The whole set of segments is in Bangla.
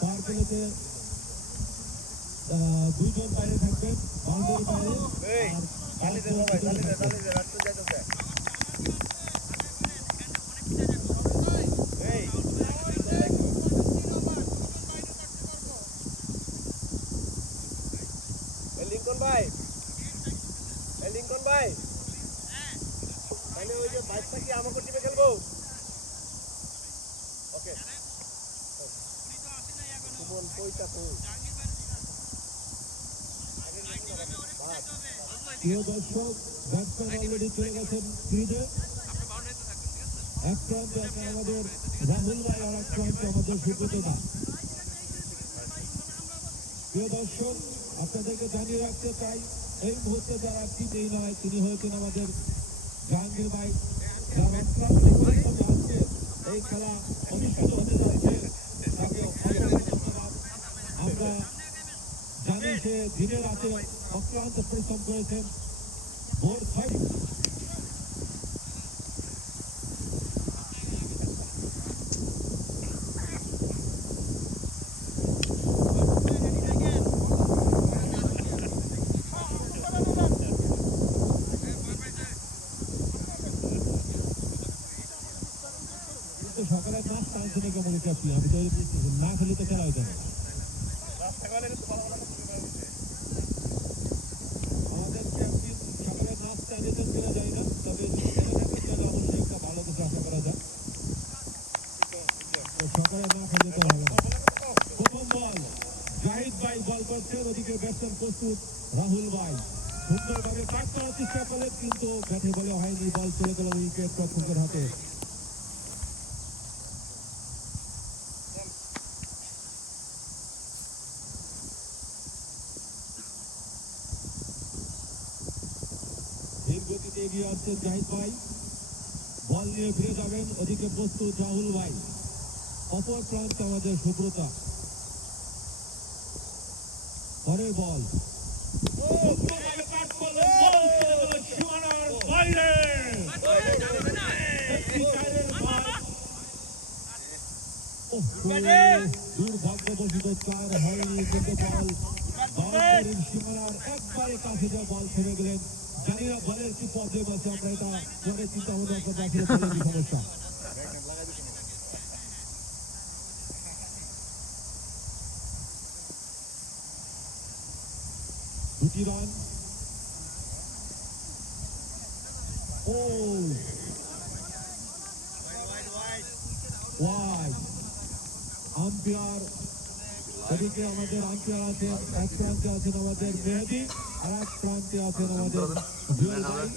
পার্কগুলোতে দুইজন বাইরে থাকবেন বাউন্ডারি লিঙ্কন ভাই তাহলে ওই যে বাইকটা কি আমাকে টিপে খেলবো ওকে সুমন কইটা কই প্রিয় দর্শক ব্যাটসম্যান অলরেডি চলে গেছেন ক্রিজে। এক প্রান্তে আছে আমাদের রাহুল ভাই আর এক প্রান্তে আমাদের সুব্রত দা। প্রিয় দর্শক আপনাদেরকে জানিয়ে রাখতে চাই এই মুহূর্তে যারা টিমেই নয় তিনি হয়েছেন আমাদের জাহাঙ্গীর ভাই যার অক্লান্ত পরিশ্রমে আজকে এই খেলা অনুষ্ঠিত হতে যাচ্ছে তাকে আমরা জানি সে দিনে রাতে অক্লান্ত পরিশ্রম করেছেন ভোর 6 সকালের নাস্তা আনছেন কেমন আপনি আমি তো না খেলে তো খেলা হইতো না আমাদের ক্যাপ্টেন সকালের নাস্তা নিতেন কিনা যাই না তবে তাহলে অবশ্যই একটা ভালো কিছু আশা করা যায় সকালে না খেলে তো হবে না প্রথম বল জাহিদ ভাই বল করছেন ওদিকে ব্যাটসম্যান প্রস্তুত রাহুল ভাই সুন্দরভাবে কাট করার চেষ্টা করলেন কিন্তু ব্যাটে বলে হয়নি বল চলে গেল উইকেট রক্ষকের হাতে গতিতে এগিয়ে আসছেন জাহিদ ভাই বল নিয়ে ফিরে যাবেন ওদিকে প্রস্তুত রাহুল ভাই অপর প্রান্তে আমাদের সুব্রতা পরের বল দুর্ভাগ্যবশত চার হয়নি কিন্তু বল বাউন্ডারির সীমানার একবারে কাছে যা বল থেমে গেলেন জানি না বলের কি প্রবলেম আছে আমরা এটা পরে চিন্তা ভাবনা করবো আসলে বলের কি সমস্যা দুটি রান ও ওয়াইড আম্পায়ার এদিকে আমাদের আম্পায়ার আছেন এক প্রান্তে আছেন আমাদের মেহেদি আর এক প্রান্তে আছেন আমাদের জুয়েল ভাই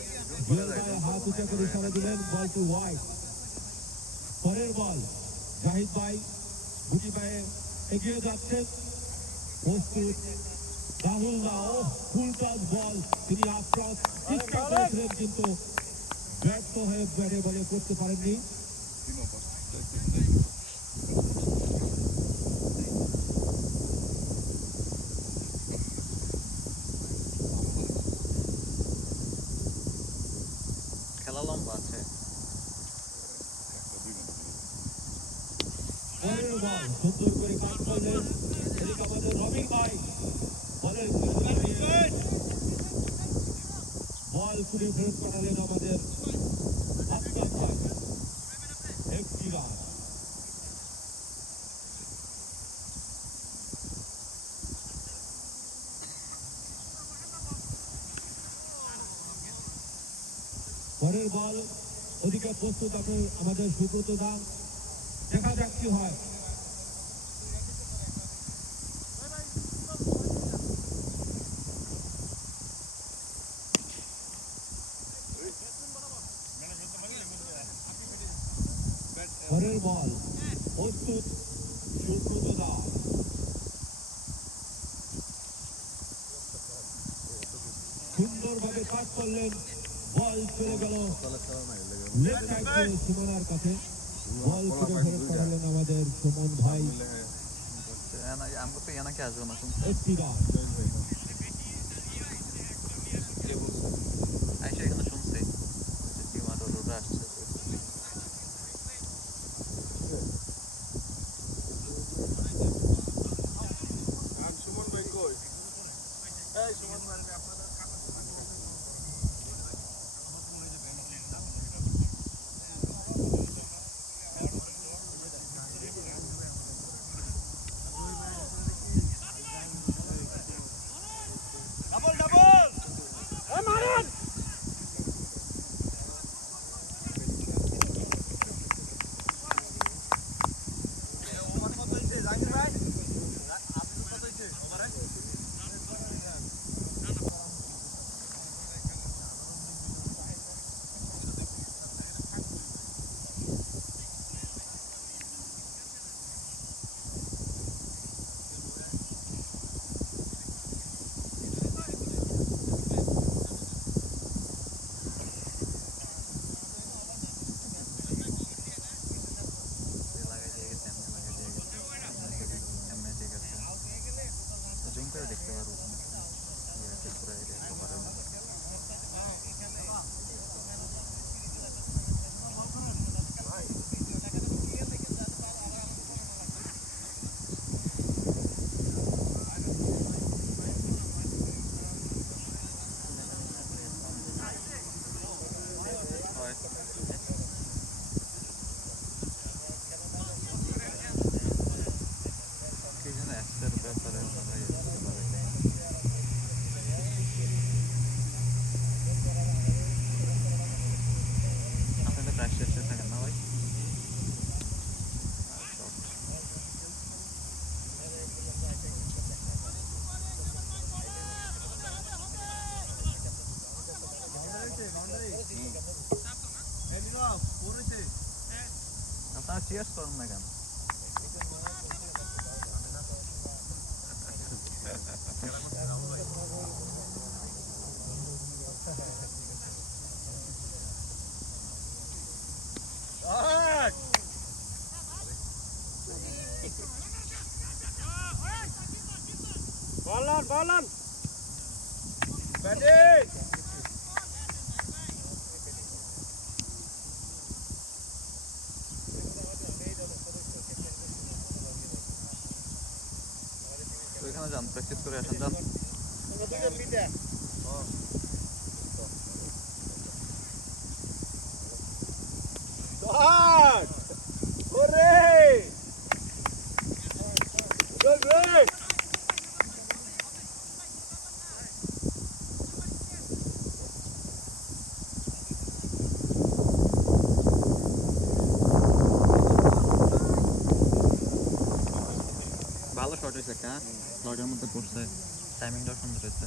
হাত উঁচা করে ইশারা দিলেন বল টু ওয়াইড পরের বল জাহিদ ভাই গুটি পায়ে এগিয়ে যাচ্ছেন প্রস্তুত রাহুল রাও ফুল টাচ বল তিনি আক্রমণ চেষ্টা করেছিলেন কিন্তু ব্যর্থ হয়ে ব্যাটে বলে করতে পারেননি খেলা লম্বা আছে পরের বল সুন্দর করে কাট করলেন এদিকে আমাদের রবি ভাই বলের বল ফিরে ফেরত পাঠালেন আমাদের আফতাব ভাই একটি রান পরের বল ওদিকে প্রস্তুত আছে আমাদের সুব্রত দা দেখা যাক কি হয় পরের বল প্রস্তুত সুব্রত দা সুন্দরভাবে কাট করলেন বল চলে গেল লেগ সাইডে সীমানার কাছে বল ফিরে ফেরত পাঠালেন আমাদের সুমন ভাই আমাকে তো এনাকে আসবে না একটি রান আইসা এখানে শুনছি টিমার রোড আসছে দেখতে পারবো পুরো এরিয়া কভার হবে। কি যেন অ্যাপসের ব্যাপারে মনে হয় হতে পারে। আপনি তো প্রায় শেষে থাকেন না ভাই? আপনারা চিয়ার্স করেন না কেন? Ball on. Bandit. তো এখানে যান, প্র্যাকটিস করে আসেন, যান। Start! Hooray! Good. ভালো শট হয়েছে একটা, লগের মধ্যে পড়ছে, টাইমিংটাও সুন্দর হয়েছে।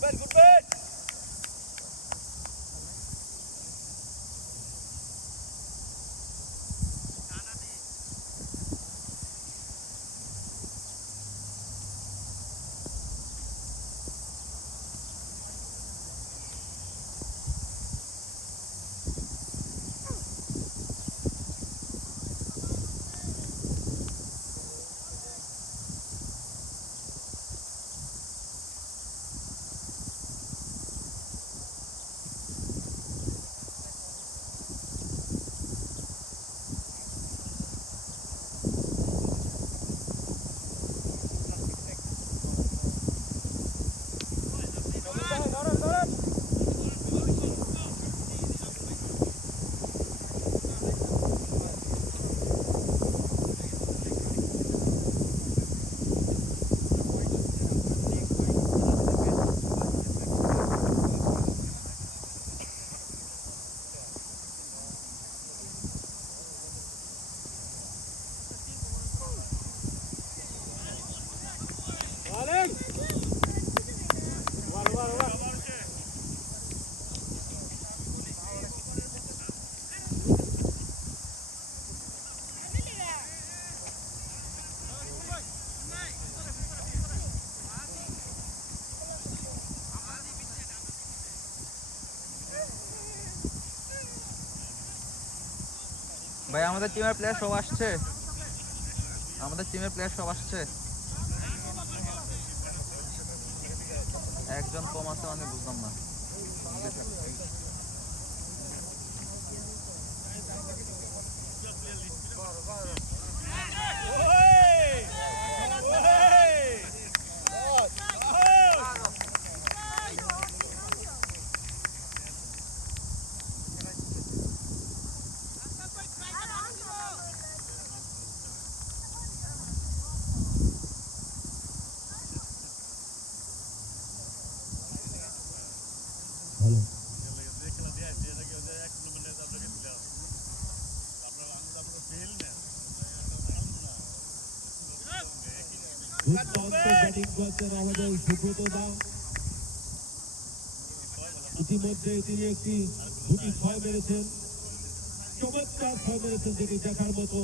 Good bet. ভাই আমাদের টিমের প্লেয়ার সব আসছে, একজন কম আছে মানে বুঝলাম না। ভালো দুর্দান্ত ব্যাটিং করছেন আমাদের সুব্রত দা। ইতিমধ্যে তিনি দুটি ছয় মেরেছেন, চমৎকার ছয় মেরেছেন, যেটি দেখার মতো।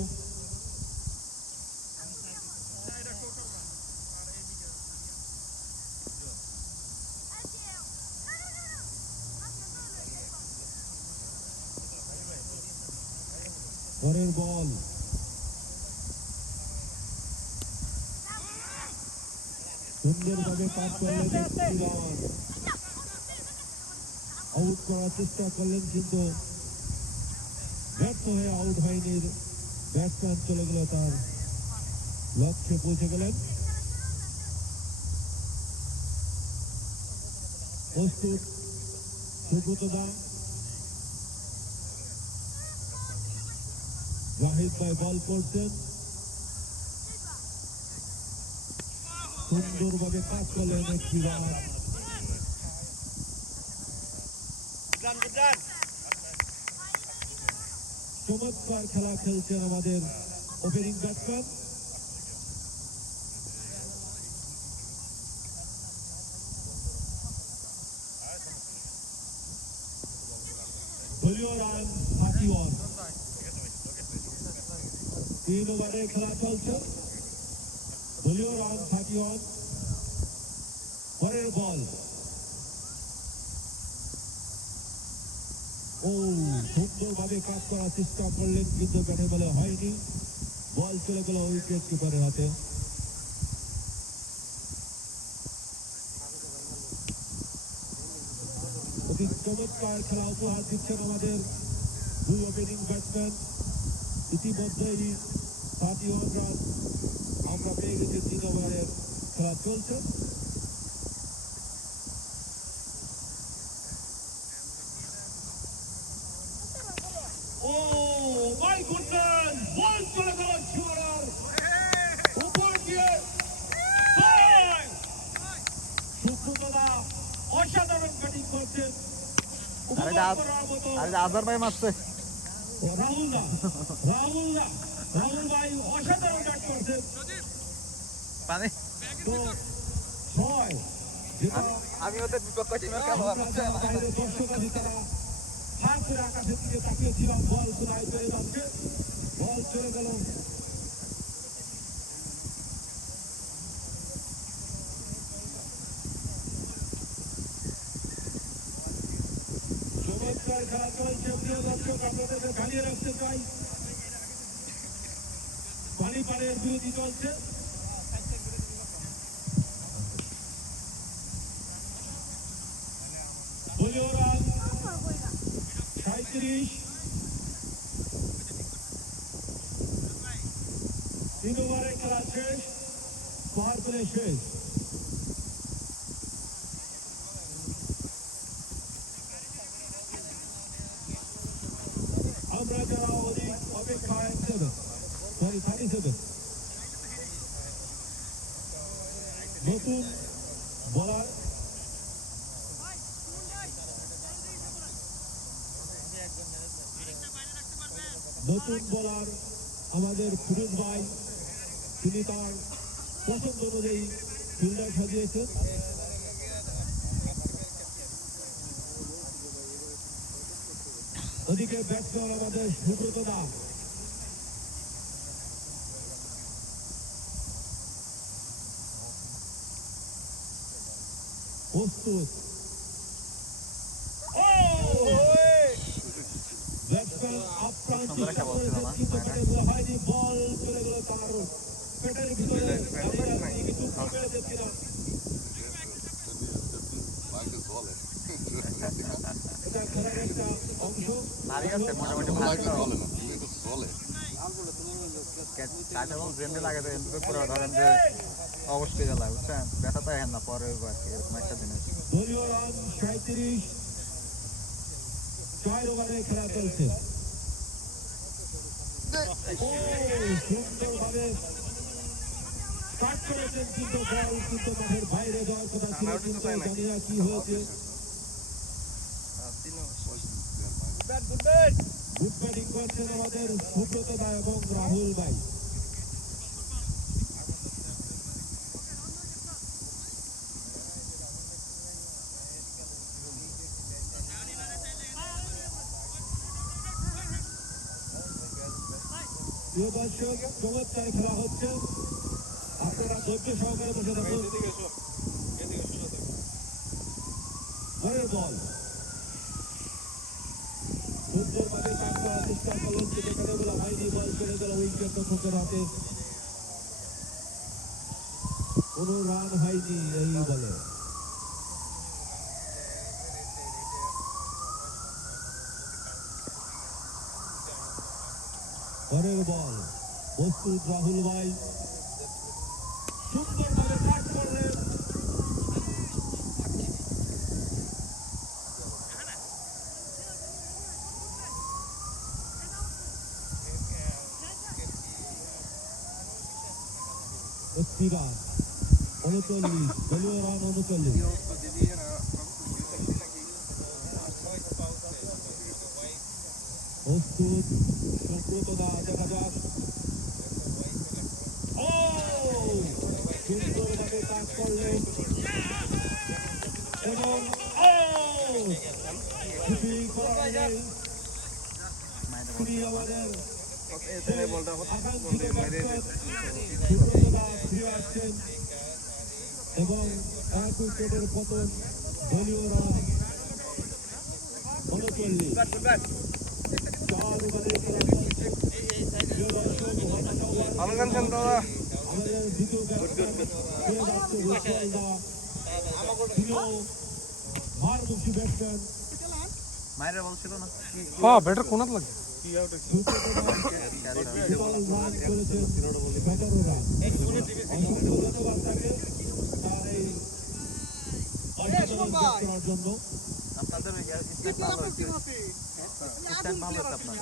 পরের বল সুন্দরভাবে পাস করলেন একটি রান আউট করার চেষ্টা করলেন কিন্তু ব্যর্থ হয়ে আউট হয়নি ব্যাটসম্যান চলে গেল তার লক্ষ্যে পৌঁছে গেলেন প্রস্তুত সুব্রত দা জাহিদ ভাই বল করছেন সুন্দরভাবে কাজ করলেন একটি রান গুডরান চমৎকার খেলা খেলছেন আমাদের ওপেনিং ব্যাটসম্যান দলীয় রান 31 3 ওভারে খেলা চলছে দলীয় রান 31 পরের বল ও সুন্দরভাবে কাজ করার চেষ্টা করলেন কিন্তু ব্যাটে বলে হয়নি বল চলে গেল উইকেট কিপারের হাতে অতি চমৎকার খেলা উপহার দিচ্ছেন আমাদের দুই ওপেনিং ব্যাটসম্যান ইতিমধ্যেই 31 রান আমরা পেয়ে গেছি 3 ওভারের খেলা চলছে Oh my goodness! Ball চলে গেল ছোড়ার উপর দিয়ে সুব্রতদা অসাধারণ ব্যাটিং করছেন আজহার ভাই মারছে রাহুল ভাই অসাধারণ ব্যাট করছেন পানি তো 6 যেটা আমি ওদের বিপক্ষ টিমের খেলোয়াড় বাইরে দর্শক আছে তারা হাত করে আকাশের দিকে তাকিয়েছিলাম বল শোনায় চলে যাচ্ছে বল চলে গেল চমৎকার খেলা চলছে প্রিয় দর্শক আপনাদের জানিয়ে রাখতে চাই পানি পাড়ের বিরতি চলছে দলীয় রান 37 3 ওভারে খেলা শেষ পাওয়ার প্লে শেষ আমরা যারা অধিক অপেক্ষায় 37 নতুন বলার নতুন বলার আমাদের ফিরোজ ভাই তিনি তার পছন্দ অনুযায়ী ফিল্ডার সাজিয়েছেন ওদিকে ব্যাটসম্যান আমাদের সুব্রত দা প্রস্তুত ব্যাটসম্যান আপ্রাণ চেষ্টা করেছেন কিন্তু ব্যাটে বলা হয়নি বল চলে গেল তার পেটের ভিতরে কিছু পেয়ে যাচ্ছিলাম এটা খেলার একটা অংশ ভারী আছে মোটামুটি ভালো কাজ এবং ব্রেন্ডে লাগে তো এমনি পুরো ধরেন যে অবশ্যই জ্বালায় বুঝছেন ব্যথা তো হেন না পরে এরকম একটা জিনিস দলীয় রান 37 4 ওভারে খেলা চলছে সুন্দরভাবে কাট করেছেন কিন্তু বল কিন্তু মাঠের বাইরে যাওয়ার কথা ছিল কিন্তু জানি না কি হয়েছে গুড ব্যাটিং করছেন আমাদের সুব্রত দা এবং রাহুল ভাই প্রিয় দর্শক চমৎকার খেলা হচ্ছে আপনারা ধৈর্য সহকারে বসে থাকুন পরের বল সুন্দরভাবে কাজ করার চেষ্টা করলেন কিন্তু এখানে বলা হয় হয়ে গেল উইকেট রক্ষকের হাতে। কোনো রান হয়নি এই বলে। পরের বল প্রস্তুত রাহুল ভাই, সুন্দরভাবে কাট করলেন। রান 39, দলীয় রান 39। প্রস্তুত সুব্রতদা, দেখা যাক। ও সুন্দরভাবে কাট করলেন এবং তিনি আমাদের আকাঙ্ক্ষিত ব্যাটসম্যান সুব্রতদা ফিরে আসছেন এবং 1 উইকেটের পতন। দলীয় রান 39। 4 ওভারে খেলা চলছে। প্রিয় দর্শক, আমাদের দ্বিতীয় ব্যাটসম্যান ফিরে যাচ্ছে উজ্জ্বল দা। তিনিও মারমুখী ব্যাটসম্যান। মায়েরা বলছিল না হ্যাঁ ব্যাটার কোনাত লাগে সুব্রতদা টোটাল রান করেছেন 17 রান। অসংখ্য ধন্যবাদ তাকে তার এই অসাধারণ ব্যাট করার জন্য। আপনাদের স্টার্ট ভালো হয়েছে, স্টার্ট ভালো হয়েছে আপনাদের।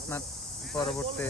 আপনার পরবর্তী